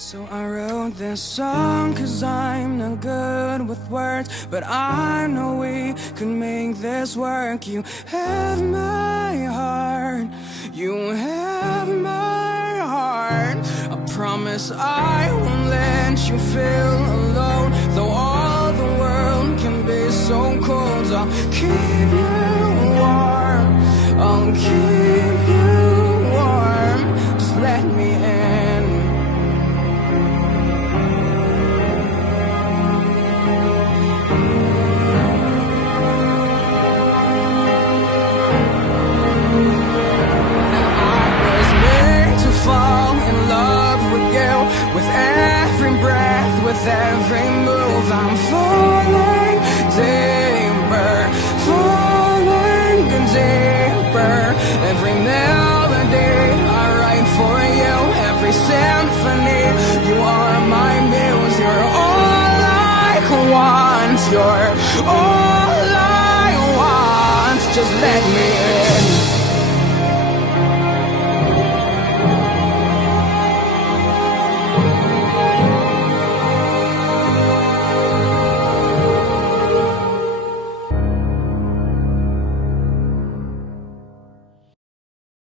So I wrote this song 'cause I'm not good with words, but I know we could make this work. You have my heart, you have my heart. I promise I won't let you feel alone, though all the world can be so cold. I'll keep you warm, I'll keep you warm. Just let me in. Fall in love with you, with every breath, with every move. I'm falling deeper, falling deeper. Every melody I write for you, every symphony. You are my muse. You're all I want. You're all I want. Just let me in.